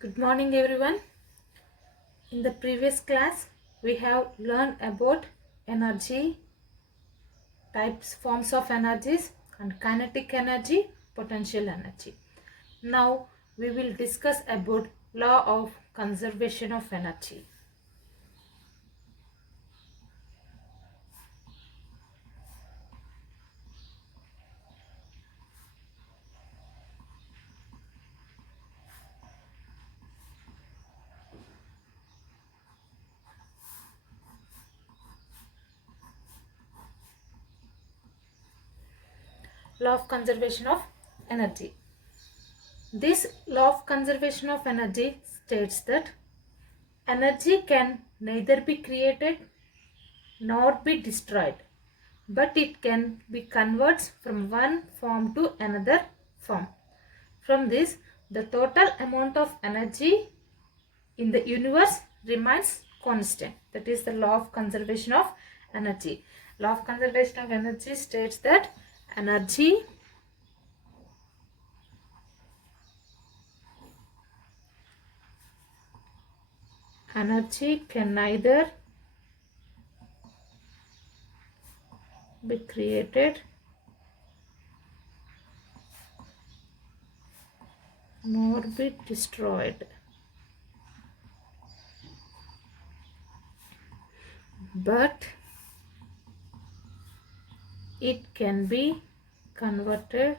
Good morning everyone. In the previous class we have learned about energy, types, forms of energies and kinetic energy, potential energy. Now we will discuss about law of conservation of energy. Law of conservation of energy. This law of conservation of energy states that energy can neither be created nor be destroyed, but it can be converted from one form to another form. From this, the total amount of energy in the universe remains constant. That is the law of conservation of energy. Law of conservation of energy states that energy can neither be created nor be destroyed, but it can be converted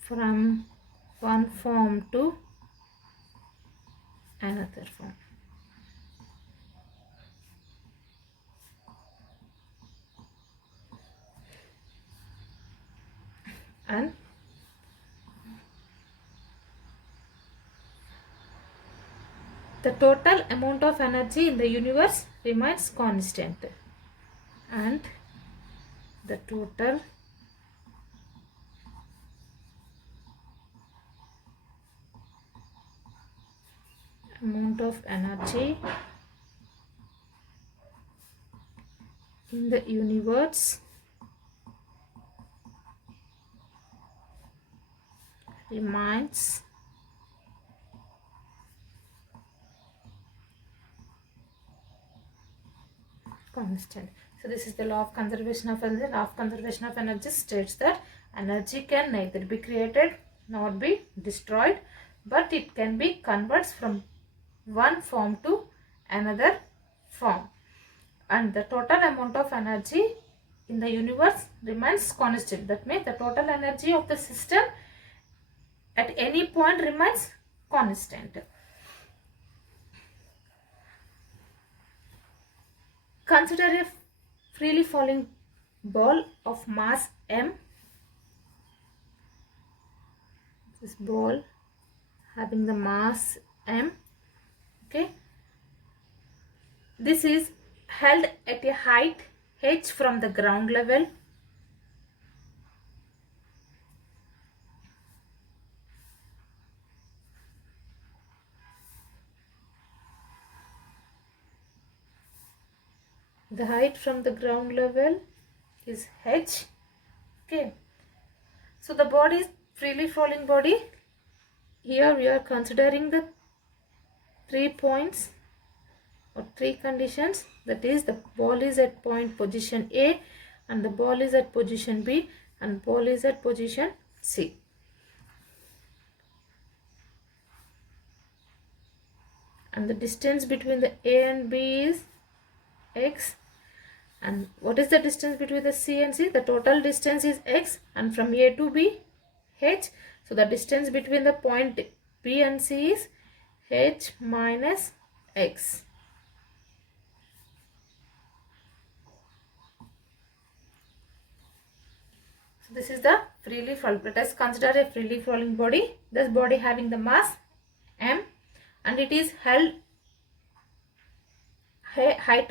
from one form to another form. And the total amount of energy in the universe remains constant. And the total amount of energy in the universe remains constant. So this is the law of conservation of energy. Law of conservation of energy states that energy can neither be created nor be destroyed, but it can be converted from one form to another form. And the total amount of energy in the universe remains constant. That means the total energy of the system at any point remains constant. Consider a freely falling ball of mass m. This ball having the mass m. Okay. This is held at a height h from the ground level. The height from the ground level is h. Okay. So the body is freely falling body. Here we are considering the 3 points or 3 conditions. That is, the ball is at point position A and the ball is at position B and ball is at position C. And the distance between the A and B is x. And what is the distance between the C and C? The total distance is x, and from A to B h. So the distance between the point B and C is h minus x. So this is the freely falling. Let us consider a freely falling body. This body having the mass m and it is held height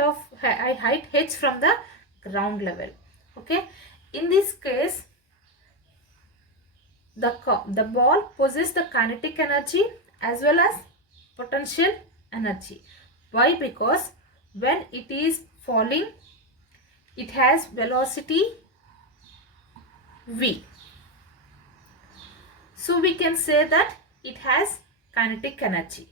h from the ground level. Okay. In this case, the ball possesses the kinetic energy as well as potential energy. Why? Because when it is falling, it has velocity V. So we can say that it has kinetic energy.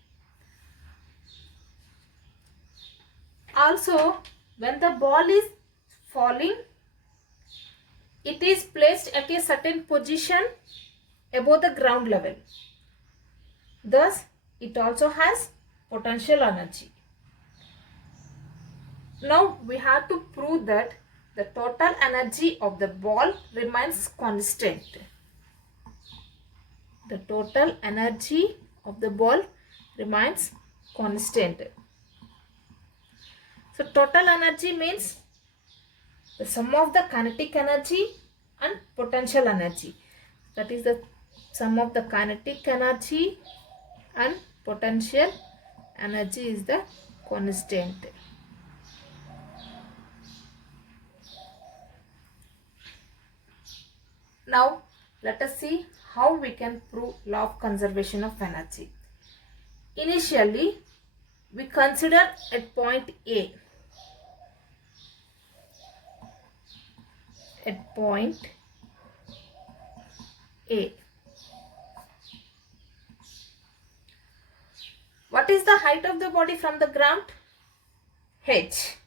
Also, when the ball is falling, it is placed at a certain position above the ground level. Thus, it also has potential energy. Now, we have to prove that the total energy of the ball remains constant. The total energy of the ball remains constant. So, total energy means the sum of the kinetic energy and potential energy. That is the sum of the kinetic energy and potential energy is the constant. Now, let us see how we can prove law of conservation of energy. Initially, we consider at point A. At point A. What is the height of the body from the ground? H.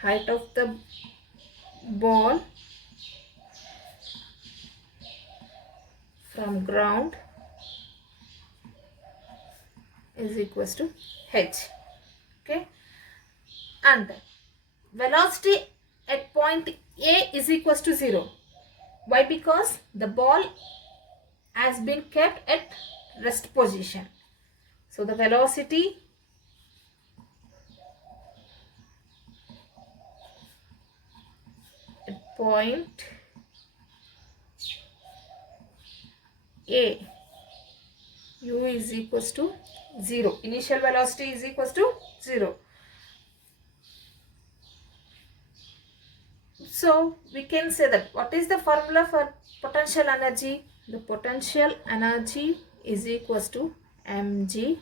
Height of the ball from ground is equals to H. Okay. And velocity at point A is equals to 0. Why? Because the ball has been kept at rest position. So the velocity at point A, u is equals to 0. Initial velocity is equals to 0. So we can say that what is the formula for potential energy? The potential energy is equals to mgh.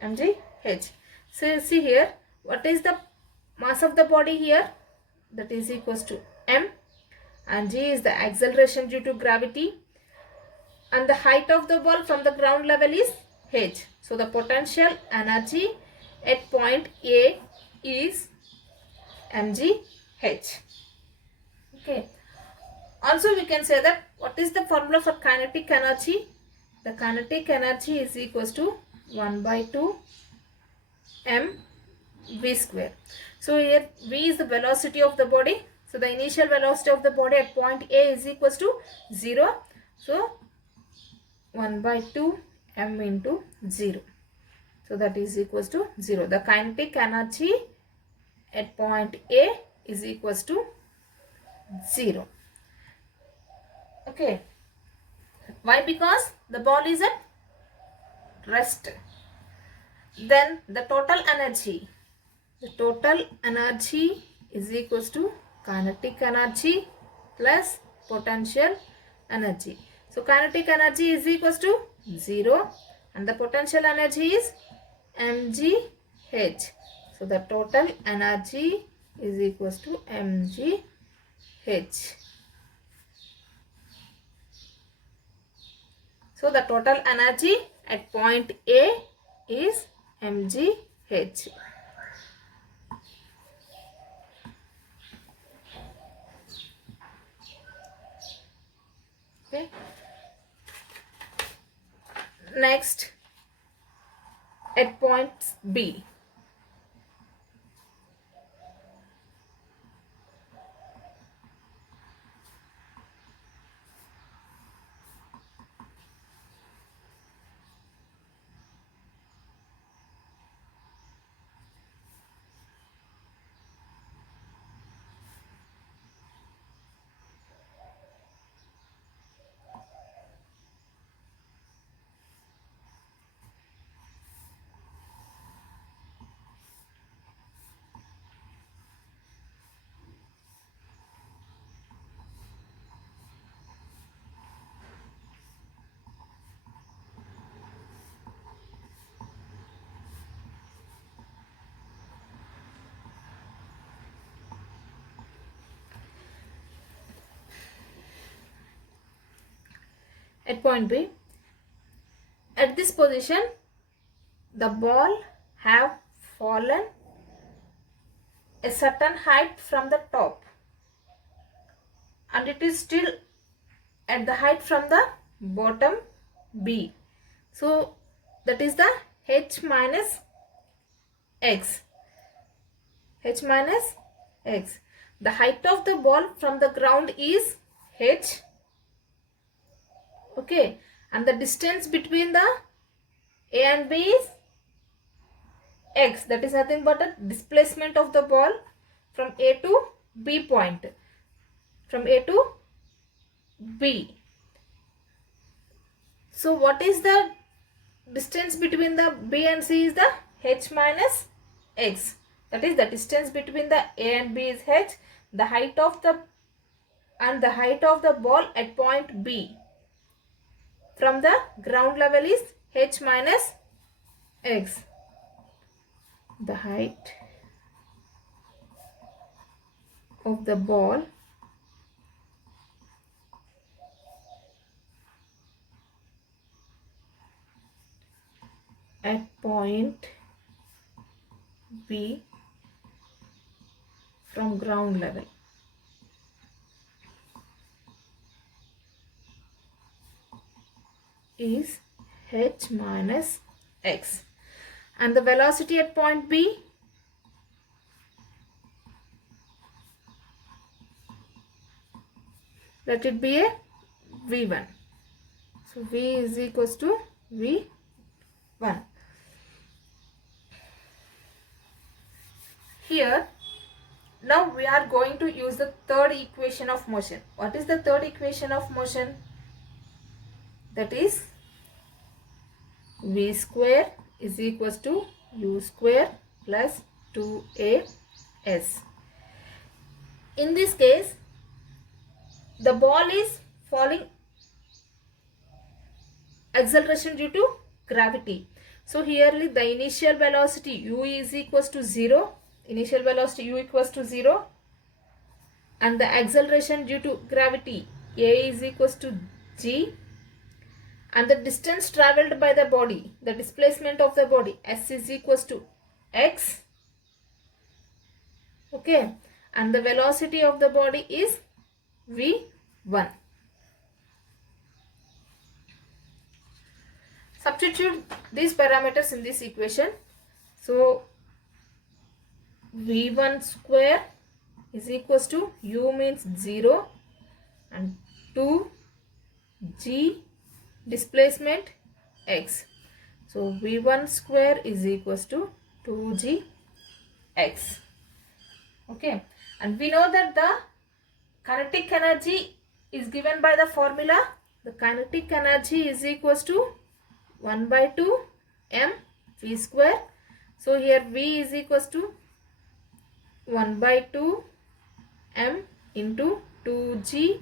mgh. So see here, what is the mass of the body here? That is equals to m, and g is the acceleration due to gravity, and the height of the ball from the ground level is h. So the potential energy at point A is mgh. Okay. Also we can say that what is the formula for kinetic energy? The kinetic energy is equals to 1 by 2 m v square. So here v is the velocity of the body. So the initial velocity of the body at point A is equals to 0. So 1 by 2 m into 0. So that is equals to 0. The kinetic energy at point A is equals to 0. Okay. Why? Because the ball is at rest. Then the total energy. The total energy is equals to kinetic energy plus potential energy. So kinetic energy is equals to 0 and the potential energy is mgh. So the total energy is equals to mgh. So the total energy at point A is mgh. Okay. Next, at point B. at point B. At this position, the ball have fallen a certain height from the top, and it is still at the height from the bottom B. So that is the h minus x. H minus x. The height of the ball from the ground is h. Okay, and the distance between the A and B is x. That is nothing but a displacement of the ball from A to B point. From A to B. So what is the distance between the B and C is the h minus x. That is the distance between the A and B is h. The height of the ball at point B from the ground level is h minus x. The height of the ball at point B from ground level is h minus x, and the velocity at point B let it be a v1. So v is equals to v1. Here now we are going to use the third equation of motion. What is the third equation of motion? That is v square is equals to u square plus 2as. In this case, the ball is falling acceleration due to gravity. So here the initial velocity u is equals to 0. Initial velocity u equals to 0, and the acceleration due to gravity a is equals to g, and the distance travelled by the body, the displacement of the body, s is equals to x. Okay, and the velocity of the body is v1. Substitute these parameters in this equation. So v1 square is equals to u means 0 and 2g displacement x. So v1 square is equals to 2g x. Okay, and we know that the kinetic energy is given by the formula. The kinetic energy is equals to 1 by 2 m v square. So here v is equals to 1 by 2 m into 2g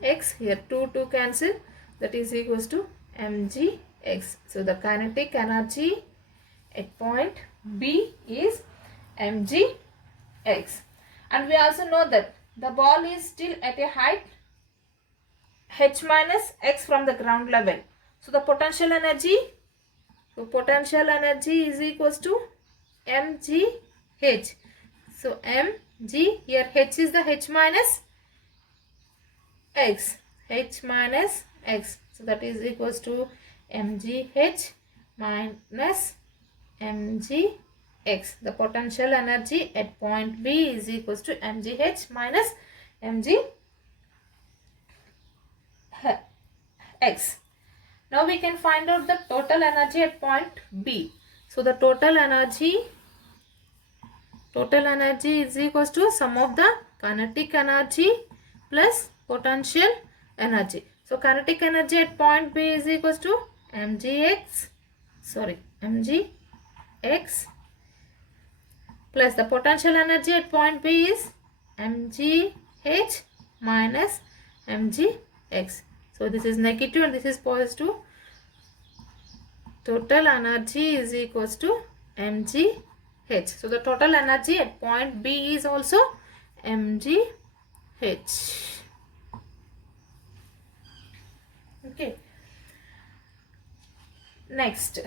x. Here 2 cancel, that is equals to mg x. So the kinetic energy at point B is mg x. And we also know that the ball is still at a height h minus x from the ground level. So the potential energy is equals to mgh. So mg, here h is the h minus x. So that is equals to mgh minus mgx. The potential energy at point B is equals to mgh minus mgx. Now we can find out the total energy at point B. So the total energy is equals to sum of the kinetic energy plus potential energy. So kinetic energy at point B is equals to mgx plus the potential energy at point B is mgh minus mgx. So this is negative and this is positive. Total energy is equals to mgh. So the total energy at point B is also mgh. Okay. Next,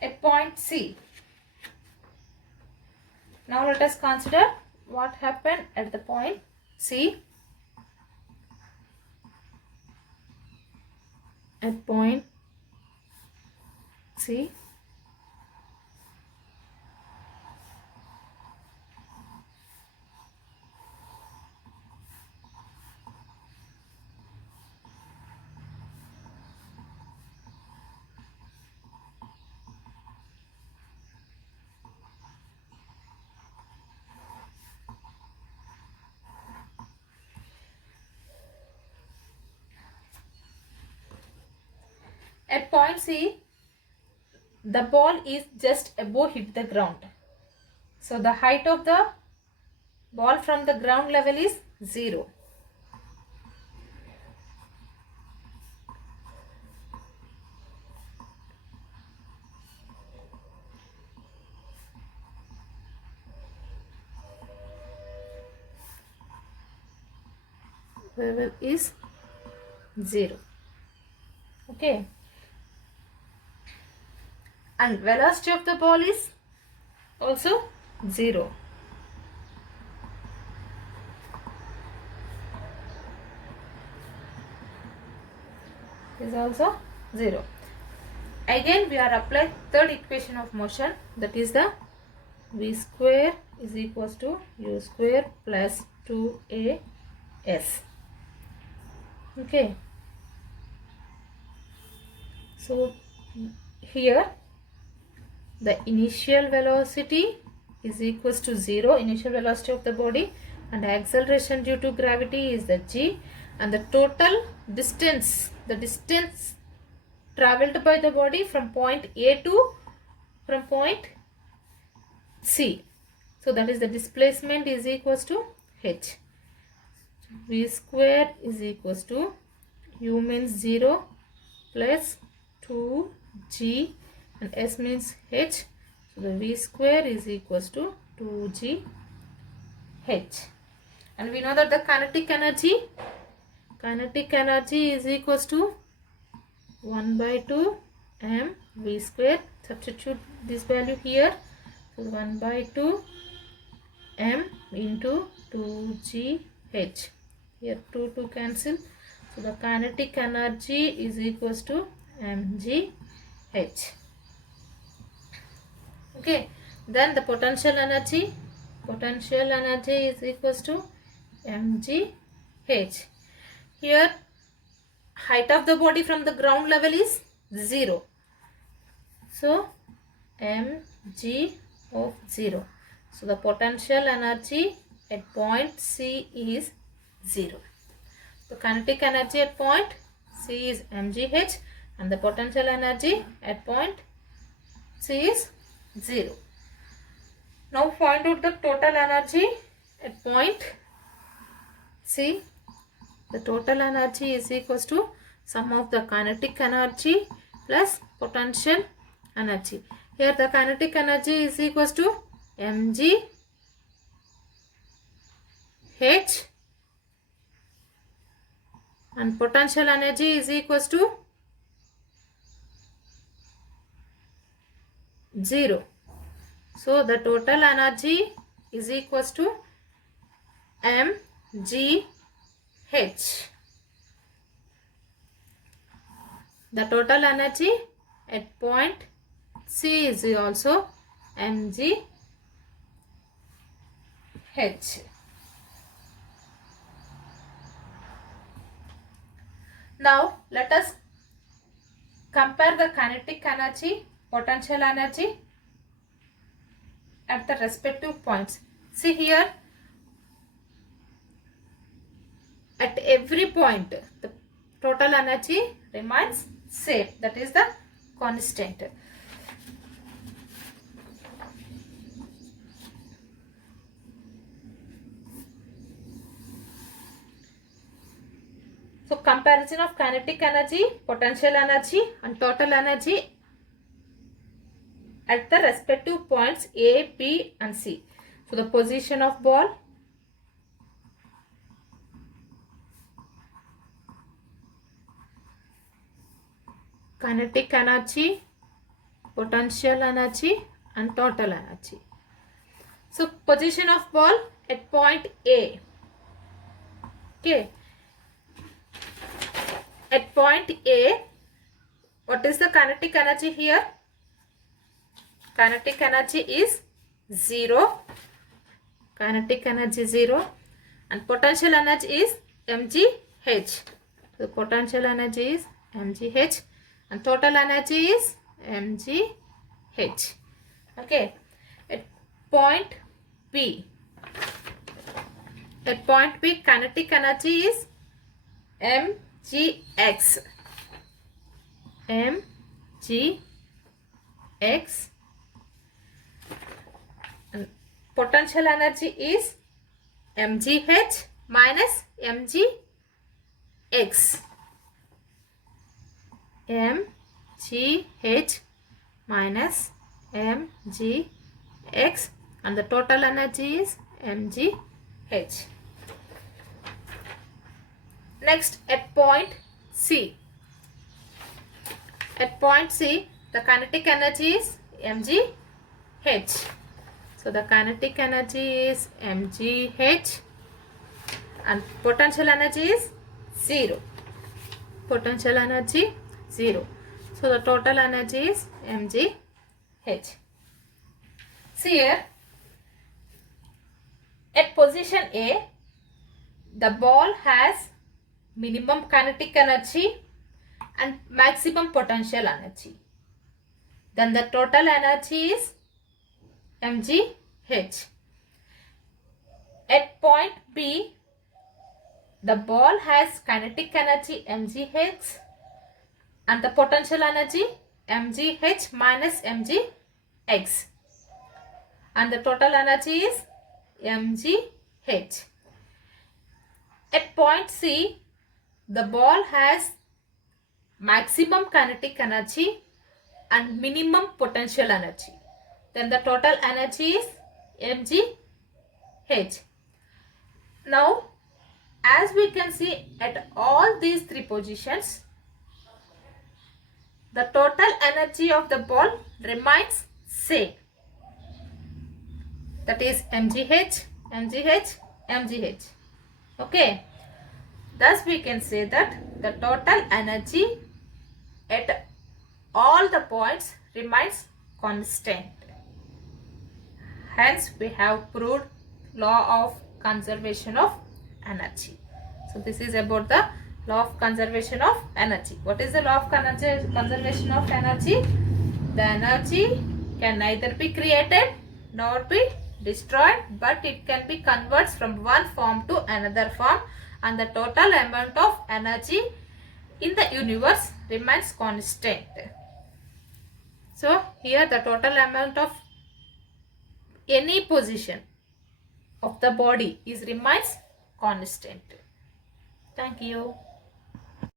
at point C. Now let us consider what happened at the point C. At point C, at point C, the ball is just above hit the ground. So the height of the ball from the ground level is 0. Level is 0. Okay. And velocity of the ball is also 0. Is also 0. Again we are applying third equation of motion, that is the v square is equals to u square plus 2as. Okay. So here the initial velocity is equals to 0, initial velocity of the body, and acceleration due to gravity is the g, and the total distance, the distance traveled by the body from point A to from point C. So that is the displacement is equals to h. V square is equals to u means 0 plus 2g and s means h. So the v square is equals to 2g h. And we know that the kinetic energy is equals to 1 by 2 m v square. Substitute this value here. So 1 by 2 m into 2g h. Here 2 cancel. So the kinetic energy is equals to mg h. Okay. Then the potential energy is equals to mg h. Here height of the body from the ground level is 0. So mg of 0. So the potential energy at point C is 0. The kinetic energy at point C is mgh and the potential energy at point C is 0. Now find out the total energy at point C. The total energy is equals to sum of the kinetic energy plus potential energy. Here the kinetic energy is equals to mg h and potential energy is equals to 0. So the total energy is equals to mg h. The total energy at point C is also mg h. Now let us compare the kinetic energy, potential energy at the respective points. See here, at every point the total energy remains same, that is the constant. So comparison of kinetic energy, potential energy and total energy at the respective points A, B and C. So the position of ball, kinetic energy, potential energy and total energy. So position of ball at point A. Okay. At point A, what is the kinetic energy here? Kinetic energy is 0. Kinetic energy 0 and potential energy is mgh. So potential energy is mgh and total energy is mgh. Okay. At point B. At point B, kinetic energy is mgx. mgx and potential energy is mgh minus mgx. mgh minus mgx and the total energy is mgh. Next, at point C. At point C, the kinetic energy is mgh. So the kinetic energy is mgh and potential energy is 0. Potential energy 0. So the total energy is mgh. See here, at position A, the ball has minimum kinetic energy and maximum potential energy. Then the total energy is mgh. At point B, the ball has kinetic energy mgh and the potential energy mgh minus mgx and the total energy is mgh. At point C, the ball has maximum kinetic energy and minimum potential energy. Then the total energy is mgh. Now, as we can see at all these three positions, the total energy of the ball remains same. That is mgh, mgh, mgh. Okay. Thus we can say that the total energy at all the points remains constant. Hence we have proved law of conservation of energy. So this is about the law of conservation of energy. What is the law of conservation of energy? The energy can neither be created nor be destroyed, but it can be converted from one form to another form, and the total amount of energy in the universe remains constant. So here the total amount of any position of the body remains constant. Thank you.